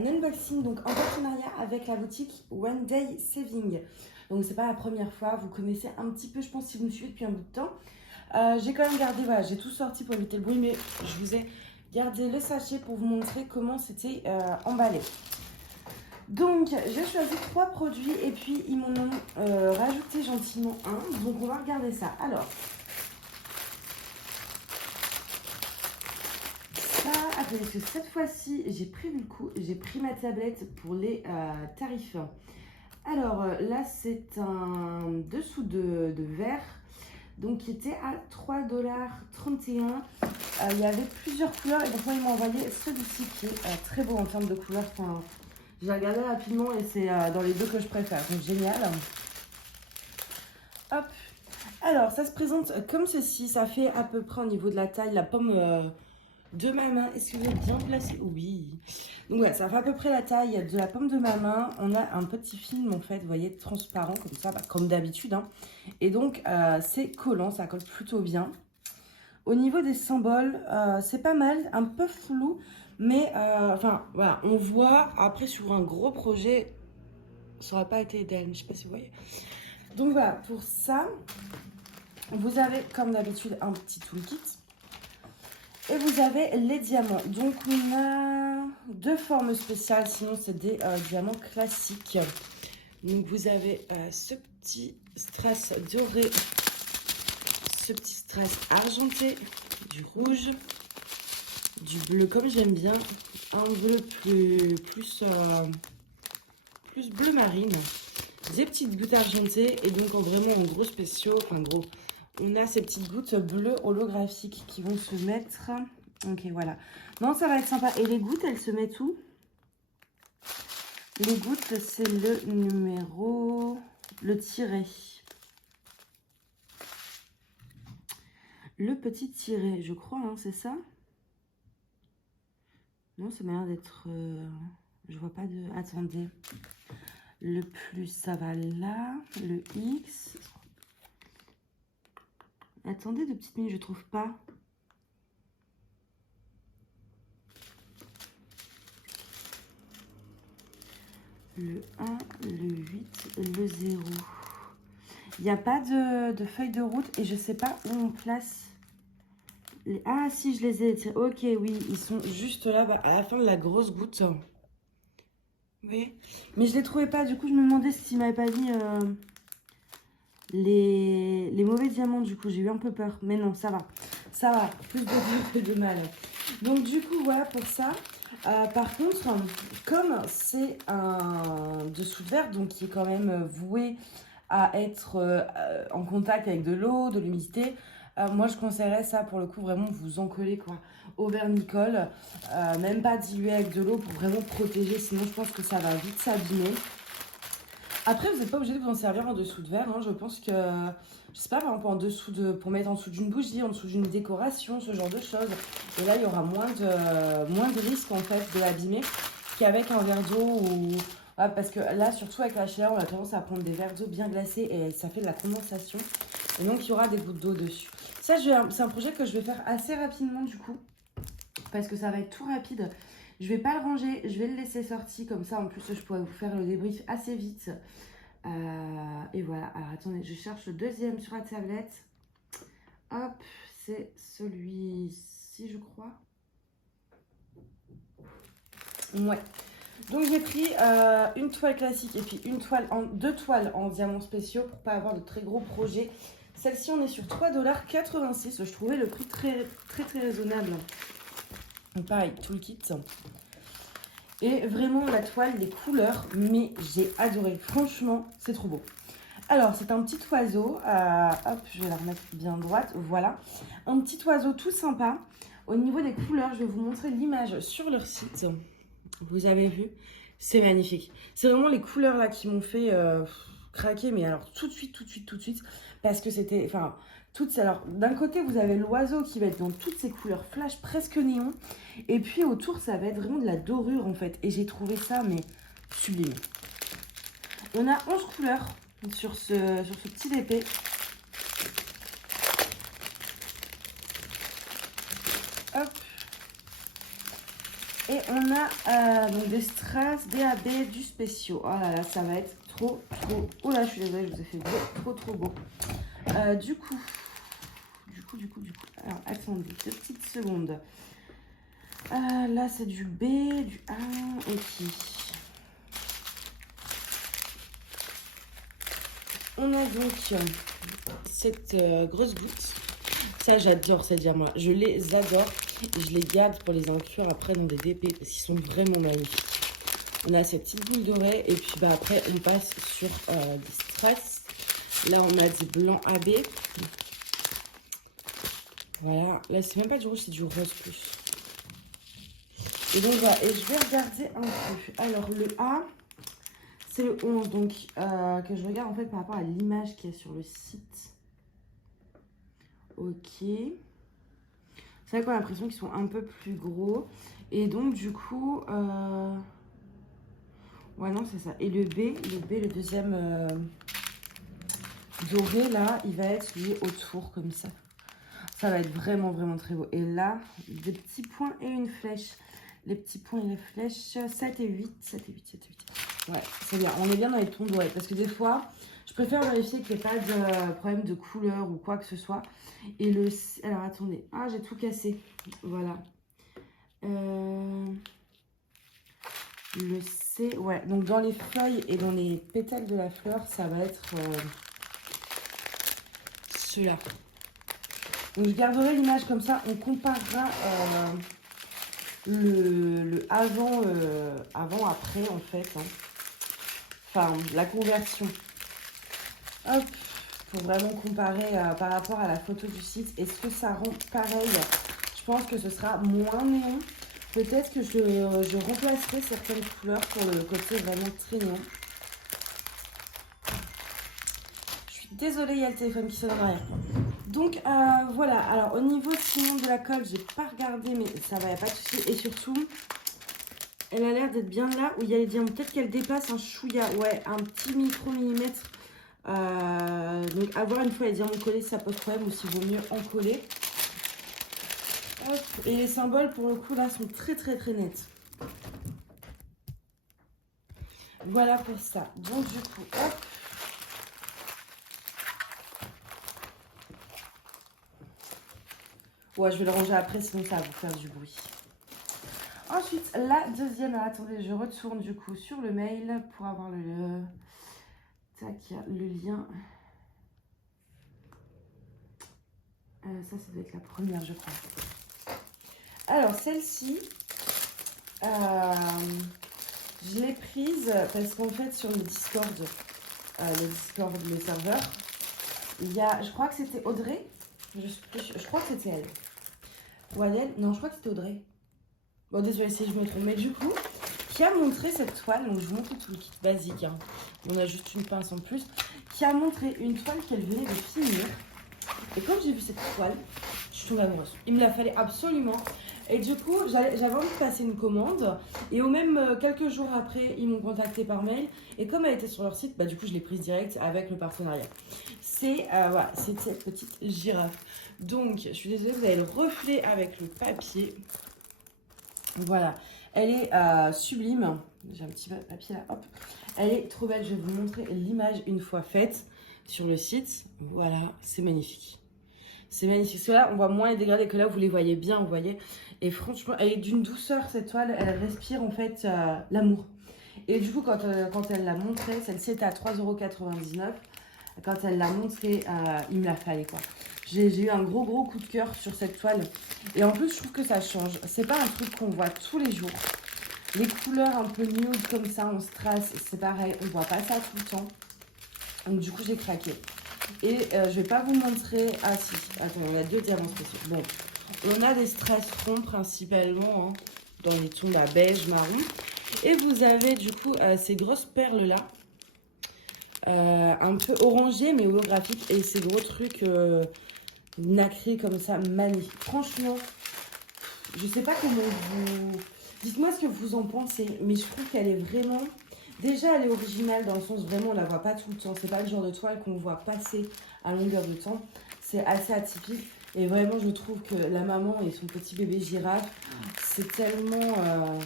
un unboxing donc en partenariat avec la boutique One Day Saving. Donc c'est pas la première fois, vous connaissez un petit peu, je pense, si vous me suivez depuis un bout de temps. J'ai quand même gardé, voilà, j'ai tout sorti pour éviter le bruit, mais je vous ai gardé le sachet pour vous montrer comment c'était emballé. Donc j'ai choisi 3 produits et puis ils m'en ont rajouté gentiment un, donc on va regarder ça. Alors, ça, attendez, parce que cette fois-ci j'ai prévu le coup, j'ai pris ma tablette pour les tarifs. Alors là c'est un dessous de verre, donc qui était à 3,31 $. Il y avait plusieurs couleurs et donc moi ils m'ont envoyé celui-ci qui est très beau en termes de couleurs. Enfin, j'ai regardé rapidement et c'est dans les deux que je préfère, donc génial. Hop. Alors ça se présente comme ceci, ça fait à peu près au niveau de la taille la pomme de ma main. Est-ce que vous êtes bien placé? Oui. Donc ouais, ça fait à peu près la taille de la pomme de ma main. On a un petit film en fait, vous voyez, transparent comme ça, comme d'habitude. Hein. Et donc c'est collant, ça colle plutôt bien. Au niveau des symboles, c'est pas mal, un peu flou, mais enfin voilà, on voit. Après sur un gros projet, ça aurait pas été idéal, mais je sais pas si vous voyez. Donc voilà, pour ça, vous avez comme d'habitude un petit toolkit. Et vous avez les diamants. Donc on a 2 formes spéciales, sinon c'est des diamants classiques. Donc vous avez ce petit strass doré, ce petit strass argenté, du rouge, du bleu comme j'aime bien, un bleu plus bleu marine, des petites gouttes argentées et donc vraiment en gros spéciaux, enfin gros. On a ces petites gouttes bleues holographiques qui vont se mettre. Ok, voilà. Non, ça va être sympa. Et les gouttes, elles se mettent où? Les gouttes, c'est le numéro... Le tiret. Le petit tiret, je crois, hein, c'est ça? Non, ça m'a l'air d'être... Je vois pas de... Attendez. Le plus, ça va là. Le X... Attendez 2 petites minutes, je trouve pas. Le 1, le 8, le 0. Il n'y a pas de feuille de route et je sais pas où on place. Les... Ah si, je les ai étirés. Ok, oui, ils sont juste là, à la fin de la grosse goutte. Oui. Mais je les trouvais pas, du coup je me demandais s'ils m'avaient pas dit... Les mauvais diamants, du coup j'ai eu un peu peur, mais non, ça va, plus de bien que de mal. Donc du coup voilà pour ça. Par contre, comme c'est un dessous de verre, donc qui est quand même voué à être en contact avec de l'eau, de l'humidité, moi je conseillerais ça pour le coup vraiment vous en coller quoi au vernicole, même pas diluer avec de l'eau pour vraiment protéger, sinon je pense que ça va vite s'abîmer. Après, vous n'êtes pas obligé de vous en servir en dessous de verre. Hein. Je pense que, je sais pas, par exemple, pour mettre en dessous d'une bougie, en dessous d'une décoration, ce genre de choses. Et là, il y aura moins de risques, en fait, de l'abîmer qu'avec un verre d'eau ou... Ouais, parce que là, surtout avec la chaleur, on a tendance à prendre des verres d'eau bien glacés et ça fait de la condensation. Et donc, il y aura des gouttes d'eau dessus. Ça, c'est un projet que je vais faire assez rapidement, du coup, parce que ça va être tout rapide. Je vais pas le ranger, je vais le laisser sorti comme ça. En plus, je pourrais vous faire le débrief assez vite. Et voilà. Alors, attendez, je cherche le deuxième sur la tablette. Hop, c'est celui-ci, je crois. Ouais. Donc, j'ai pris une toile classique et puis deux toiles en diamants spéciaux pour pas avoir de très gros projets. Celle-ci, on est sur 3,86 $. Je trouvais le prix très raisonnable. Donc pareil, tout le kit. Et vraiment la toile, les couleurs, mais j'ai adoré. Franchement, c'est trop beau. Alors, c'est un petit oiseau. Hop, je vais la remettre bien droite. Voilà. Un petit oiseau tout sympa. Au niveau des couleurs, je vais vous montrer l'image sur leur site. Vous avez vu? C'est magnifique. C'est vraiment les couleurs là qui m'ont fait craquer. Mais alors, tout de suite. Parce que c'était... Enfin... Alors, d'un côté, vous avez l'oiseau qui va être dans toutes ces couleurs flash, presque néon. Et puis, autour, ça va être vraiment de la dorure, en fait. Et j'ai trouvé ça, mais sublime. On a 11 couleurs sur ce petit épée. Hop. Et on a donc des strass DAB du spéciaux. Oh là là, ça va être trop. Oh là, je suis désolée, je vous ai fait beau. Trop beau. Du coup. Alors, attendez, 2 petites secondes. Là, c'est du B, du A. Ok. On a donc cette grosse goutte. Ça, j'adore ces diamants. Je les adore. Et je les garde pour les inclure après dans des DP parce qu'ils sont vraiment magnifiques. On a ces petites boules dorées. Et puis bah, après, on passe sur des strass. Là, on a du blanc AB. Voilà. Là, c'est même pas du rouge, c'est du rose plus. Et donc voilà. Et je vais regarder un peu. Alors, le A, c'est le 11. Donc, que je regarde en fait par rapport à l'image qui est sur le site. Ok. C'est vrai qu'on a l'impression qu'ils sont un peu plus gros. Et donc, du coup... Ouais, non, c'est ça. Et le B, le deuxième doré, là, il va être lié autour, comme ça. Ça va être vraiment très beau. Et là, des petits points et une flèche. Les petits points et les flèches, 7 et 8. 7 et 8, 7 et 8. Ouais, c'est bien. On est bien dans les tons dorés. Parce que des fois, je préfère vérifier qu'il n'y ait pas de problème de couleur ou quoi que ce soit. Et le... Alors, attendez. Ah, j'ai tout cassé. Voilà. Le C, ouais. Donc, dans les feuilles et dans les pétales de la fleur, ça va être ceux-là. Donc, je garderai l'image comme ça. On comparera le avant, après, en fait. Hein. Enfin, la conversion. Hop. Pour vraiment comparer par rapport à la photo du site. Est-ce que ça rend pareil? Je pense que ce sera moins néon. Peut-être que je remplacerai certaines couleurs pour le côté vraiment très néon. Je suis désolée, il y a le téléphone qui sonne en arrière. Donc voilà, alors au niveau sinon de la colle, j'ai pas regardé, mais ça va, il n'y a pas de souci. Et surtout, elle a l'air d'être bien là où il y a les diamants. Peut-être qu'elle dépasse un chouïa, ouais, un petit micro-millimètre. Donc à voir une fois les diamants collés, ça pose problème ou s'il vaut mieux en coller. Hop. Et les symboles pour le coup là sont très nets. Voilà pour ça. Donc du coup, hop. Ouais, je vais le ranger après, sinon ça va vous faire du bruit. Ensuite, la deuxième. Alors, attendez, je retourne du coup sur le mail pour avoir le tac, le lien. Ça doit être la première, je crois. Alors, celle-ci, je l'ai prise parce qu'en fait, sur le Discord, le serveur, il y a, je crois que c'était Audrey. Je crois que c'était elle. Ou Adèle. Non, je crois que c'était Audrey. Bon, désolé si je me trompe. Mais du coup, qui a montré cette toile. Donc, je vous montre tout le kit basique. Hein. On a juste une pince en plus. Qui a montré une toile qu'elle venait de finir. Et quand j'ai vu cette toile, je suis tombée amoureuse. Il me la fallait absolument. Et du coup, j'avais envie de passer une commande. Et au même quelques jours après, ils m'ont contacté par mail. Et comme elle était sur leur site, bah, du coup, je l'ai prise direct avec le partenariat. C'est voilà, cette petite girafe. Donc, je suis désolée, vous avez le reflet avec le papier. Voilà, elle est sublime. J'ai un petit papier là, hop. Elle est trop belle. Je vais vous montrer l'image une fois faite sur le site. Voilà, c'est magnifique. C'est magnifique. Parce que là, on voit moins les dégradés que là, vous les voyez bien, vous voyez. Et franchement, elle est d'une douceur, cette toile. Elle respire en fait l'amour. Et du coup, quand elle l'a montré, celle-ci était à 3,99 €. Quand elle l'a montré, il me la fallait quoi. J'ai eu un gros coup de cœur sur cette toile. Et en plus, je trouve que ça change. C'est pas un truc qu'on voit tous les jours. Les couleurs un peu nude comme ça, en strass, c'est pareil. On voit pas ça tout le temps. Donc du coup, j'ai craqué. Et je vais pas vous montrer... Ah si, attends, on a 2 diamants spéciaux. Bon, on a des strass ronds principalement, hein, dans les tons là, beige, marron. Et vous avez du coup ces grosses perles là. Un peu orangé mais holographique. Et ces gros trucs nacrés comme ça, magnifiques. Franchement, je sais pas comment vous... Dites-moi ce que vous en pensez. Mais je trouve qu'elle est vraiment... Déjà, elle est originale dans le sens vraiment, on la voit pas tout le temps. C'est pas le genre de toile qu'on voit passer à longueur de temps. C'est assez atypique. Et vraiment, je trouve que la maman et son petit bébé girafe, c'est tellement...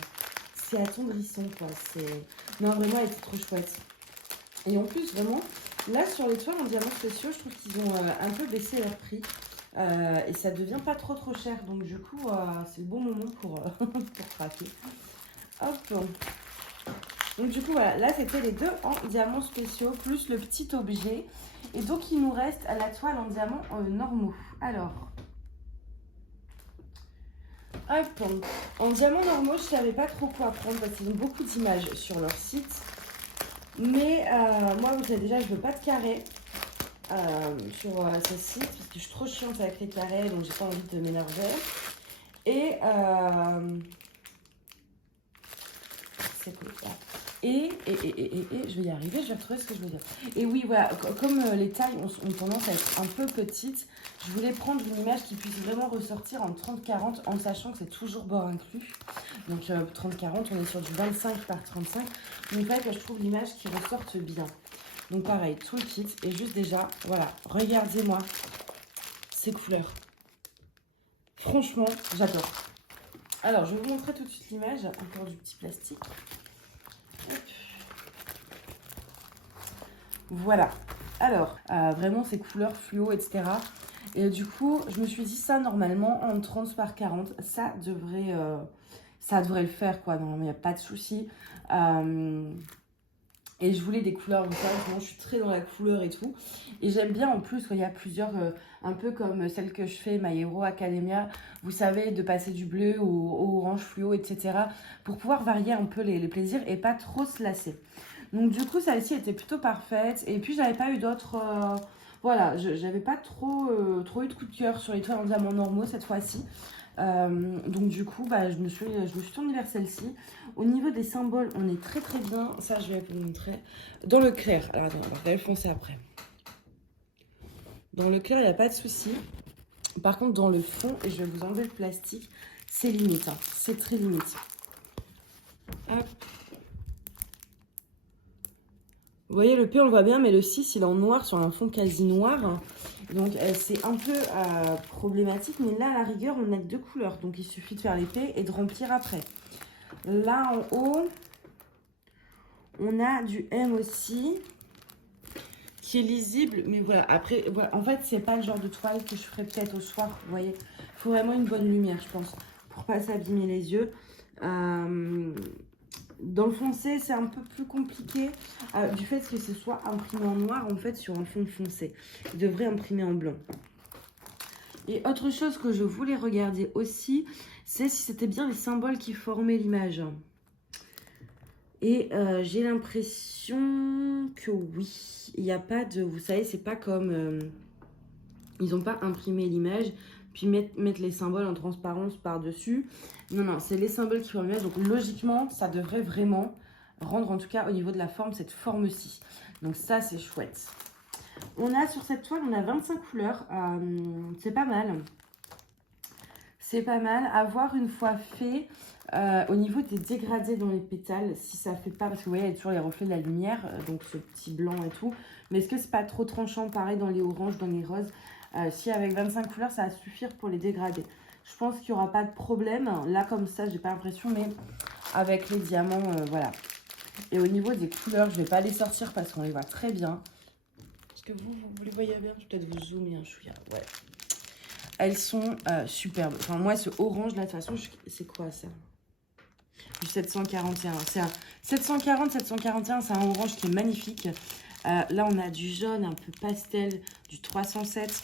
c'est attendrissant, quoi. Non, vraiment, elle était trop chouette. Et en plus, vraiment, là, sur les toiles en diamants spéciaux, je trouve qu'ils ont un peu baissé leur prix. Et ça devient pas trop cher. Donc, du coup, c'est le bon moment pour craquer. Hop. Donc, du coup, voilà. Là, c'était les deux en diamants spéciaux, plus le petit objet. Et donc, il nous reste la toile en diamants normaux. Alors... Hop. En diamants normaux, je savais pas trop quoi prendre parce qu'ils ont beaucoup d'images sur leur site. Mais moi, vous savez déjà, je veux pas de carré sur ce site parce que je suis trop chiante avec les carrés, donc j'ai pas envie de m'énerver. Et c'est cool. Je vais y arriver, je vais retrouver ce que je veux dire. Et oui, voilà, comme les tailles ont tendance à être un peu petites, je voulais prendre une image qui puisse vraiment ressortir en 30-40 en sachant que c'est toujours bord inclus. Donc 30-40, on est sur du 25 par 35. Donc il fallait que je trouve l'image qui ressorte bien. Donc pareil, tout le kit. Et juste déjà, voilà, regardez-moi ces couleurs. Franchement, j'adore. Alors, je vais vous montrer tout de suite l'image. Encore du petit plastique. Hop. Voilà. Alors, vraiment ces couleurs fluo, etc. Et du coup, je me suis dit ça, normalement, en 30 par 40, ça devrait le faire, quoi. Normalement, il n'y a pas de souci. Et je voulais des couleurs, vous savez, moi je suis très dans la couleur et tout. Et j'aime bien en plus quand il y a plusieurs, un peu comme celle que je fais, My Hero Academia, vous savez, de passer du bleu au orange fluo, etc. Pour pouvoir varier un peu les plaisirs et pas trop se lasser. Donc du coup, celle-ci était plutôt parfaite. Et puis, j'avais pas eu d'autres... voilà, j'avais pas trop eu de coup de cœur sur les toiles en diamants normaux cette fois-ci. Donc du coup, bah, je me suis tournée vers celle-ci. Au niveau des symboles, on est très bien. Ça, je vais vous montrer. Dans le clair, alors attends, on va regarder le foncé après. Dans le clair, il n'y a pas de souci. Par contre, dans le fond, et je vais vous enlever le plastique, c'est limite. Hein. C'est très limite. Hop. Vous voyez, le P, on le voit bien, mais le 6, il est en noir sur un fond quasi noir. Donc, c'est un peu problématique. Mais là, à la rigueur, on a deux couleurs. Donc, il suffit de faire les P et de remplir après. Là, en haut, on a du M aussi, qui est lisible. Mais voilà, après, voilà, en fait, c'est pas le genre de toile que je ferais peut-être au soir. Vous voyez, il faut vraiment une bonne lumière, je pense, pour pas s'abîmer les yeux. Dans le foncé, c'est un peu plus compliqué du fait que ce soit imprimé en noir, en fait, sur un fond foncé. Il devrait imprimer en blanc. Et autre chose que je voulais regarder aussi, c'est si c'était bien les symboles qui formaient l'image. Et j'ai l'impression que oui. Il n'y a pas de... Vous savez, c'est pas comme... ils n'ont pas imprimé l'image, puis mettre les symboles en transparence par-dessus. Non, c'est les symboles qui forment l'image. Donc logiquement, ça devrait vraiment rendre, en tout cas au niveau de la forme, cette forme-ci. Donc ça, c'est chouette. On a sur cette toile, on a 25 couleurs. C'est pas mal. C'est pas mal. À voir une fois fait, au niveau des dégradés dans les pétales, si ça fait pas, parce que vous voyez, il y a toujours les reflets de la lumière, donc ce petit blanc et tout. Mais est-ce que c'est pas trop tranchant, pareil dans les oranges, dans les roses? Si avec 25 couleurs, ça va suffire pour les dégrader. Je pense qu'il n'y aura pas de problème. Là, comme ça, j'ai pas l'impression, mais avec les diamants, voilà. Et au niveau des couleurs, je vais pas les sortir parce qu'on les voit très bien. Est-ce que vous les voyez bien? Je vais peut-être vous zoomer un chouïa. Ouais. Elles sont superbes. Enfin, moi, ce orange, là, de toute façon, c'est quoi, ça? Du 741. C'est un 741, c'est un orange qui est magnifique. Là, on a du jaune un peu pastel, du 307.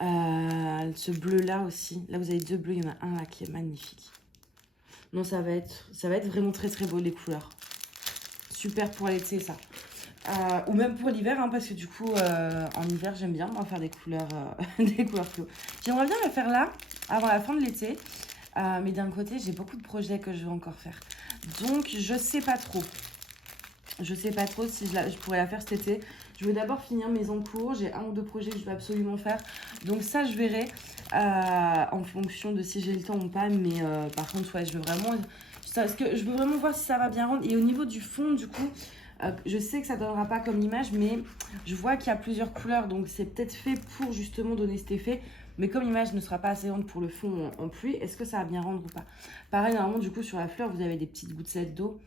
Ce bleu-là aussi. Là, vous avez deux bleus. Il y en a un là qui est magnifique. Non, ça va être vraiment très beau, les couleurs. Super pour l'été, ça. Ou même pour l'hiver, hein, parce que du coup, en hiver, j'aime bien moi, faire des couleurs, des couleurs fluo. J'aimerais bien le faire là, avant la fin de l'été. Mais d'un côté, j'ai beaucoup de projets que je veux encore faire. Donc, je sais pas trop. Je sais pas trop si je pourrais la faire cet été. Je veux d'abord finir mes encours. J'ai un ou deux projets que je veux absolument faire. Donc ça, je verrai en fonction de si j'ai le temps ou pas. Mais par contre, ouais, je veux vraiment... Parce que je veux vraiment voir si ça va bien rendre. Et au niveau du fond, du coup, Je sais que ça ne donnera pas comme l'image, mais je vois qu'il y a plusieurs couleurs, donc c'est peut-être fait pour justement donner cet effet. Mais comme l'image ne sera pas assez grande pour le fond en pluie, est-ce que ça va bien rendre ou pas? Pareil, normalement, du coup, sur la fleur, vous avez des petites gouttelettes d'eau.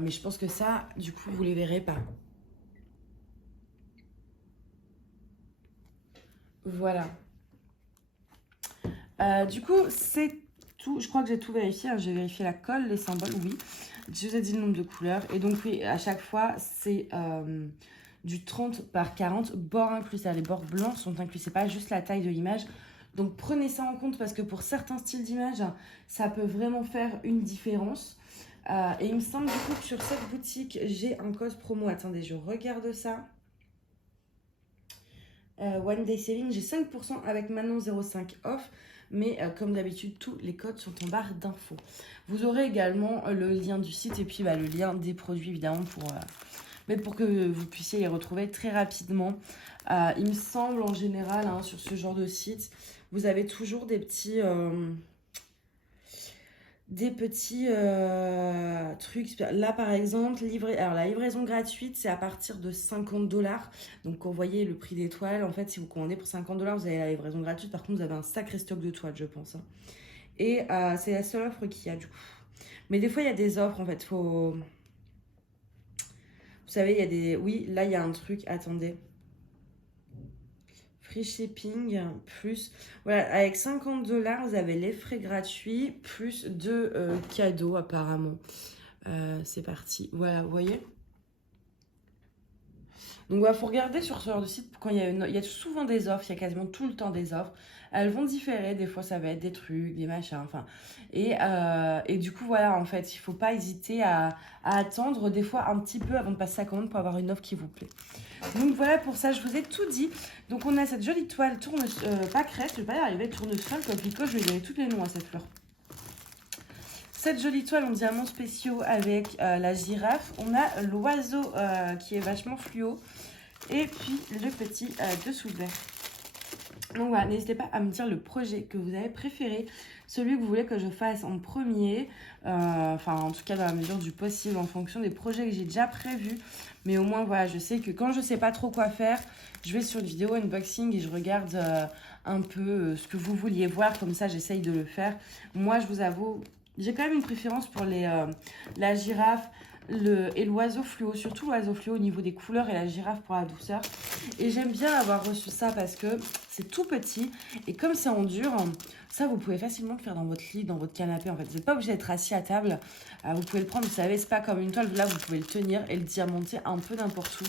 Mais je pense que ça, du coup, vous les verrez pas. Voilà. Du coup, c'est tout. Je crois que j'ai tout vérifié. Hein. J'ai vérifié la colle, les symboles, oui. Je vous ai dit le nombre de couleurs. Et donc, oui, à chaque fois, c'est du 30 par 40, bords inclus. C'est-à-dire les bords blancs sont inclus. C'est pas juste la taille de l'image. Donc, prenez ça en compte parce que pour certains styles d'image, ça peut vraiment faire une différence. Et il me semble du coup que sur cette boutique, j'ai un code promo. Attendez, je regarde ça. One Day Saving, j'ai 5% avec Manon 05 off. Mais comme d'habitude, tous les codes sont en barre d'infos. Vous aurez également le lien du site et puis le lien des produits évidemment pour que vous puissiez les retrouver très rapidement. Il me semble en général hein, sur ce genre de site, vous avez toujours des petits trucs. Là par exemple, la livraison gratuite c'est à partir de 50 $. Donc quand vous voyez le prix des toiles, en fait si vous commandez pour 50 $, vous avez la livraison gratuite. Par contre vous avez un sacré stock de toiles je pense. Hein. Et c'est la seule offre qu'il y a du coup. Mais des fois il y a des offres en fait. Vous savez il y a des... Oui là il y a un truc, attendez. Free shipping plus... Voilà, avec 50 $, vous avez les frais gratuits plus 2 cadeaux apparemment. C'est parti. Voilà, vous voyez. Donc, il faut regarder sur ce genre de site quand il y a souvent des offres, il y a quasiment tout le temps des offres. Elles vont différer, des fois ça va être des trucs, des machins, enfin. Et du coup, voilà, en fait, il ne faut pas hésiter à attendre des fois un petit peu avant de passer sa commande pour avoir une offre qui vous plaît. Donc voilà, pour ça, je vous ai tout dit. Donc on a cette jolie toile pâquerette, je ne vais pas y arriver, tournesol, coquelicot, je vais donner tous les noms à cette fleur. Cette jolie toile en diamants spéciaux avec la girafe. On a l'oiseau qui est vachement fluo. Et puis le petit dessous vert. Donc voilà, n'hésitez pas à me dire le projet que vous avez préféré. Celui que vous voulez que je fasse en premier. Enfin, en tout cas, dans la mesure du possible, en fonction des projets que j'ai déjà prévus. Mais au moins, voilà, je sais que quand je ne sais pas trop quoi faire, je vais sur une vidéo unboxing et je regarde un peu ce que vous vouliez voir. Comme ça, j'essaye de le faire. Moi, je vous avoue, j'ai quand même une préférence pour la girafe et l'oiseau fluo. Surtout l'oiseau fluo au niveau des couleurs et la girafe pour la douceur. Et j'aime bien avoir reçu ça parce que c'est tout petit. Et comme c'est en dur, ça, vous pouvez facilement le faire dans votre lit, dans votre canapé. En fait, vous n'êtes pas obligé d'être assis à table. Vous pouvez le prendre, vous savez, c'est pas comme une toile. Là, vous pouvez le tenir et le diamanter un peu n'importe où.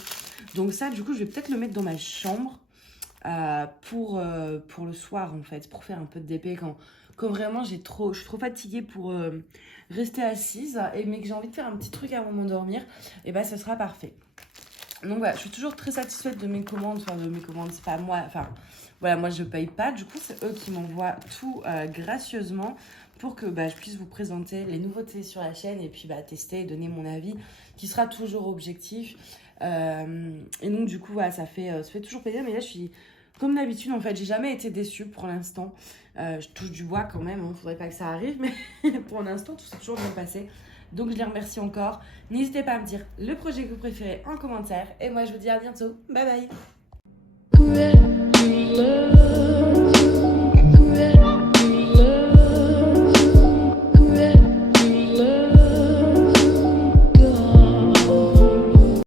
Donc ça, du coup, je vais peut-être le mettre dans ma chambre pour le soir, en fait. Pour faire un peu de DP quand vraiment je suis trop fatiguée pour rester assise. Mais que j'ai envie de faire un petit truc avant de m'endormir. Et bah, ce sera parfait. Donc voilà, je suis toujours très satisfaite de mes commandes. Enfin, de mes commandes, c'est pas moi. Enfin... Voilà, moi je paye pas, du coup c'est eux qui m'envoient tout gracieusement pour que je puisse vous présenter les nouveautés sur la chaîne et puis tester et donner mon avis qui sera toujours objectif. Et donc du coup voilà, ça fait toujours plaisir, mais là je suis comme d'habitude en fait, j'ai jamais été déçue pour l'instant. Je touche du bois quand même, faudrait pas que ça arrive, mais pour l'instant tout s'est toujours bien passé. Donc je les remercie encore. N'hésitez pas à me dire le projet que vous préférez en commentaire et moi je vous dis à bientôt. Bye bye. Love.